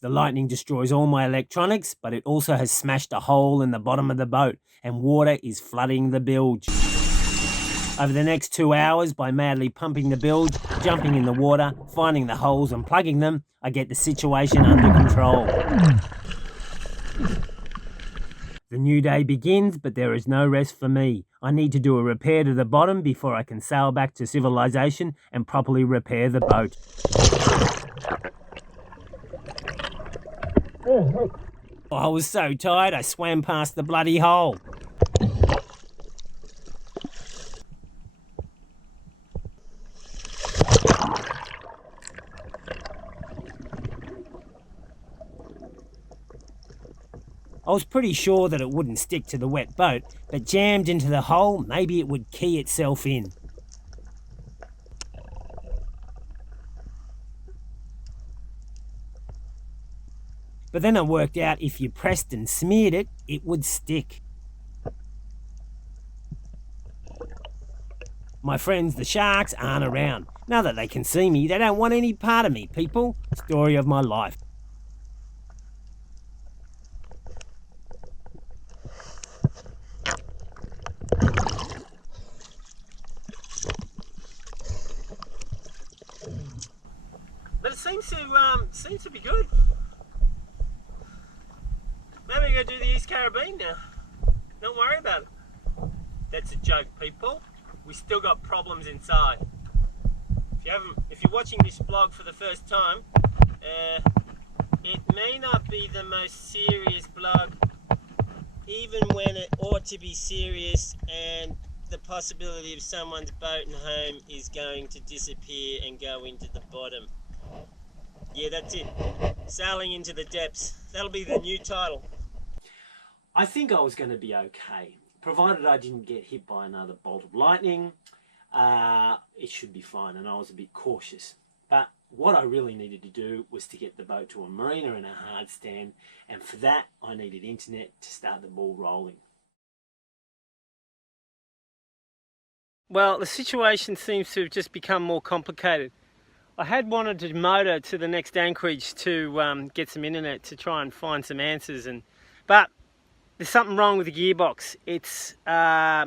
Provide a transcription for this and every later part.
The lightning destroys all my electronics, but it also has smashed a hole in the bottom of the boat, and water is flooding the bilge. Over the next 2 hours, by madly pumping the bilge, jumping in the water, finding the holes and plugging them, I get the situation under control. The new day begins, but there is no rest for me. I need to do a repair to the bottom before I can sail back to civilization and properly repair the boat. I was so tired I swam past the bloody hole. I was pretty sure that it wouldn't stick to the wet boat, but jammed into the hole, maybe it would key itself in. But then I worked out if you pressed and smeared it, it would stick. My friends, the sharks, aren't around. Now that they can see me, they don't want any part of me, people. Story of my life. But it seems to be good. Maybe we go do the East Caribbean now. Don't worry about it. That's a joke, people. We still got problems inside. If you're watching this vlog for the first time, it may not be the most serious vlog, even when it ought to be serious, and the possibility of someone's boat and home is going to disappear and go into the bottom. Yeah, that's it. Sailing into the depths. That'll be the new title. I think I was going to be okay, provided I didn't get hit by another bolt of lightning. It should be fine, and I was a bit cautious. But what I really needed to do was to get the boat to a marina and a hard stand, and for that I needed internet to start the ball rolling. Well, the situation seems to have just become more complicated. I had wanted to motor to the next anchorage to get some internet to try and find some answers, but there's something wrong with the gearbox. It's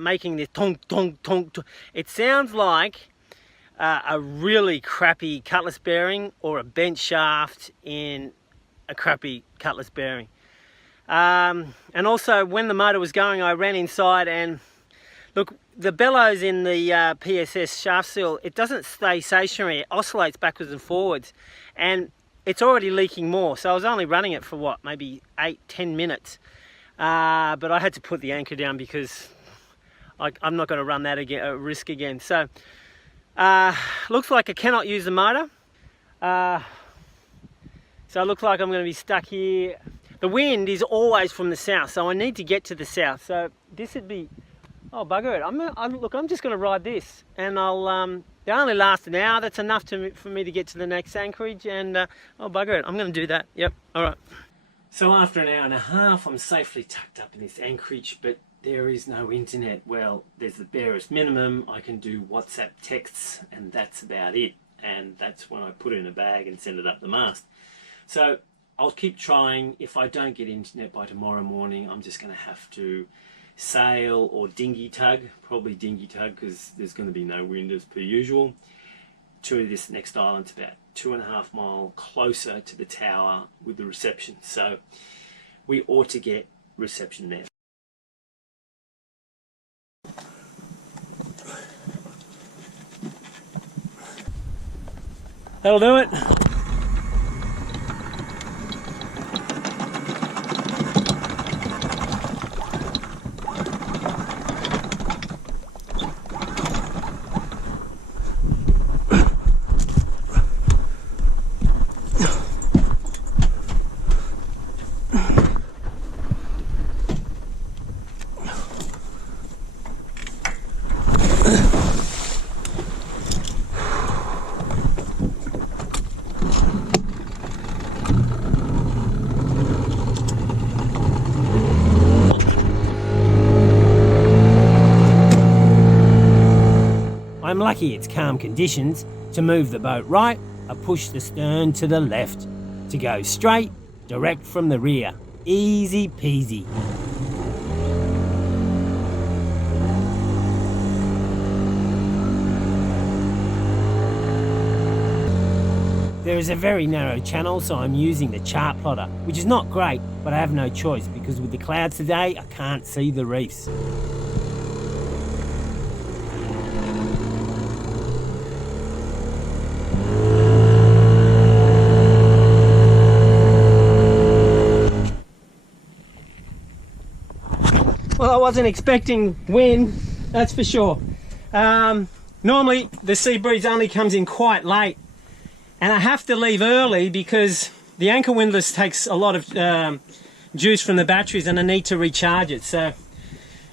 making this tonk, tonk, tonk, tonk. It sounds like a really crappy cutlass bearing or a bent shaft in a crappy cutlass bearing. And also, when the motor was going, I ran inside and look, the bellows in the PSS shaft seal, it doesn't stay stationary. It oscillates backwards and forwards, and it's already leaking more. So I was only running it for what, maybe 8-10 minutes. But I had to put the anchor down because I'm not going to run that risk again. So looks like I cannot use the motor. So it looks like I'm going to be stuck here. The wind is always from the south, so I need to get to the south. So this would be, oh bugger it. Look, I'm just going to ride this, and they only last an hour. That's enough for me to get to the next anchorage, and oh bugger it, I'm going to do that. Yep, all right. So after an hour and a half, I'm safely tucked up in this anchorage, but there is no internet. Well, there's the barest minimum. I can do WhatsApp texts, and that's about it. And that's when I put it in a bag and send it up the mast. So I'll keep trying. If I don't get internet by tomorrow morning, I'm just going to have to sail or dinghy tug, probably dinghy tug because there's going to be no wind as per usual, to this next island. It's about 2.5 miles closer to the tower with the reception, so we ought to get reception there. That'll do it. lucky it's calm conditions. To move the boat right, I push the stern to the left. To go straight, direct from the rear. Easy peasy. There is a very narrow channel, so I'm using the chart plotter, which is not great, but I have no choice because with the clouds today, I can't see the reefs. Well, I wasn't expecting wind, that's for sure. Normally, the sea breeze only comes in quite late. And I have to leave early because the anchor windlass takes a lot of juice from the batteries and I need to recharge it. So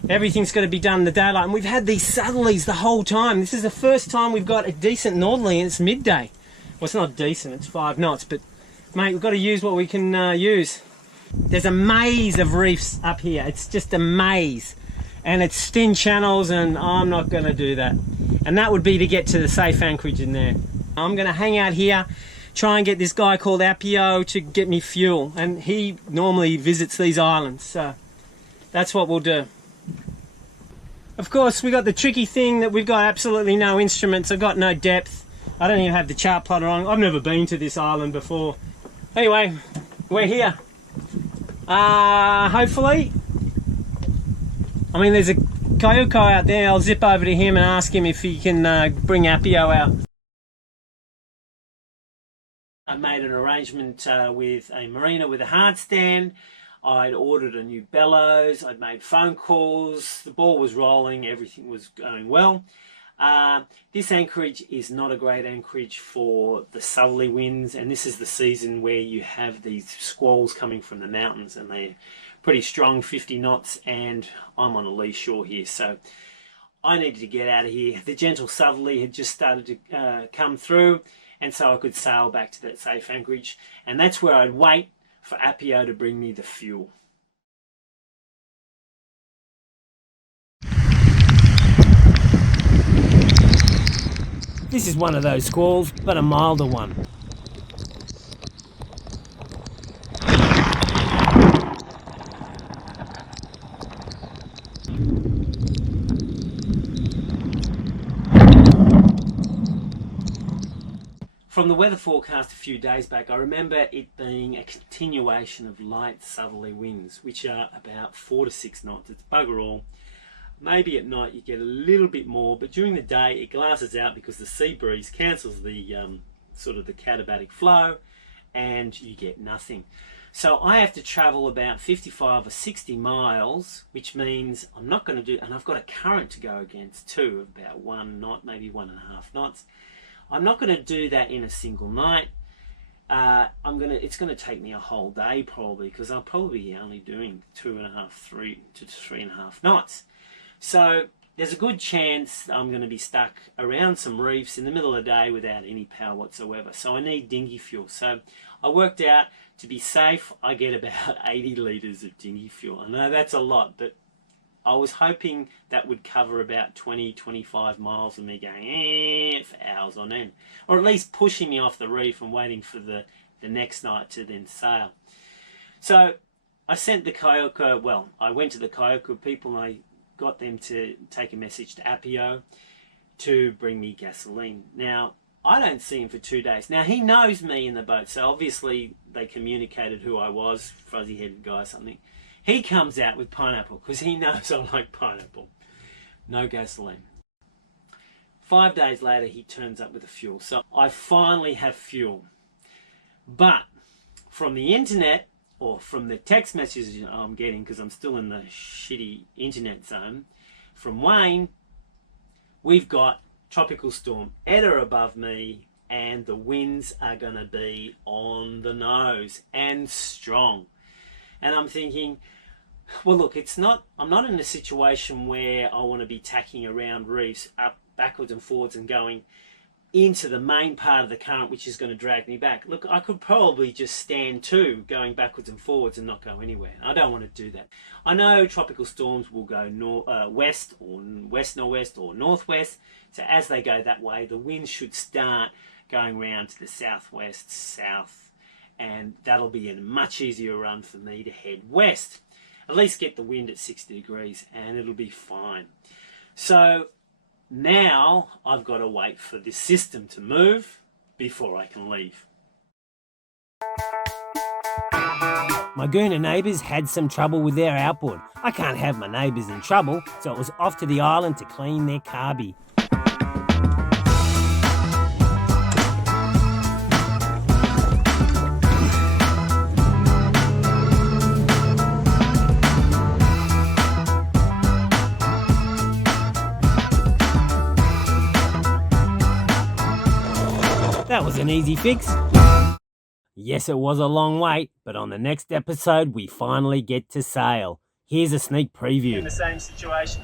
everything's got to be done in the daylight. And we've had these southerlies the whole time. This is the first time we've got a decent northerly and it's midday. Well, it's not decent, it's 5 knots, but mate, we've got to use what we can use. There's a maze of reefs up here. It's just a maze. And it's thin channels and I'm not going to do that. And that would be to get to the safe anchorage in there. I'm going to hang out here, try and get this guy called Appio to get me fuel. And he normally visits these islands, so that's what we'll do. Of course, we got the tricky thing that we've got absolutely no instruments. I've got no depth. I don't even have the chart plotter on. I've never been to this island before. Anyway, we're here. Hopefully. I mean, there's a Kayuko out there. I'll zip over to him and ask him if he can bring Appio out. I made an arrangement with a marina with a hard stand. I'd ordered a new bellows. I'd made phone calls. The ball was rolling. Everything was going well. This anchorage is not a great anchorage for the southerly winds, and this is the season where you have these squalls coming from the mountains, and they're pretty strong, 50 knots, and I'm on a lee shore here, so I needed to get out of here. The gentle southerly had just started to come through, and so I could sail back to that safe anchorage, and that's where I'd wait for Appio to bring me the fuel. This is one of those squalls, but a milder one. From the weather forecast a few days back, I remember it being a continuation of light southerly winds, which are about 4 to 6 knots. It's bugger all. Maybe at night you get a little bit more, but during the day it glasses out because the sea breeze cancels the sort of the katabatic flow and you get nothing. So I have to travel about 55 or 60 miles, which means I'm not going to do, and I've got a current to go against too, of about 1 knot, maybe 1.5 knots. I'm not going to do that in a single night. It's going to take me a whole day probably, because I'll probably be only doing 2.5, 3 to 3.5 knots. So there's a good chance I'm going to be stuck around some reefs in the middle of the day without any power whatsoever. So I need dinghy fuel. So I worked out to be safe, I get about 80 litres of dinghy fuel. I know that's a lot, but I was hoping that would cover about 20-25 miles of me going for hours on end, or at least pushing me off the reef and waiting for the next night to then sail. So I sent the Kayuko, well, I went to the Kayuko people and I got them to take a message to Appio to bring me gasoline. Now, I don't see him for 2 days. Now, he knows me in the boat, so obviously they communicated who I was, fuzzy-headed guy or something. He comes out with pineapple because he knows I like pineapple. No gasoline. 5 days later, he turns up with the fuel. So I finally have fuel. But from the internet, or from the text messages I'm getting, because I'm still in the shitty internet zone, from Wayne, we've got Tropical Storm Etta above me, and the winds are going to be on the nose and strong. And I'm thinking, well, look, I'm not in a situation where I want to be tacking around reefs up backwards and forwards and going into the main part of the current, which is going to drag me back. Look, I could probably just stand to going backwards and forwards and not go anywhere. I don't want to do that. I know tropical storms will go west or west-northwest or northwest. So as they go that way, the wind should start going round to the southwest, south, and that'll be a much easier run for me to head west. At least get the wind at 60 degrees and it'll be fine. So now I've got to wait for this system to move before I can leave. My Gooner neighbours had some trouble with their outboard. I can't have my neighbours in trouble, so it was off to the island to clean their carby. That was an easy fix. Yes, it was a long wait, but on the next episode, we finally get to sail. Here's a sneak preview. In the same situation.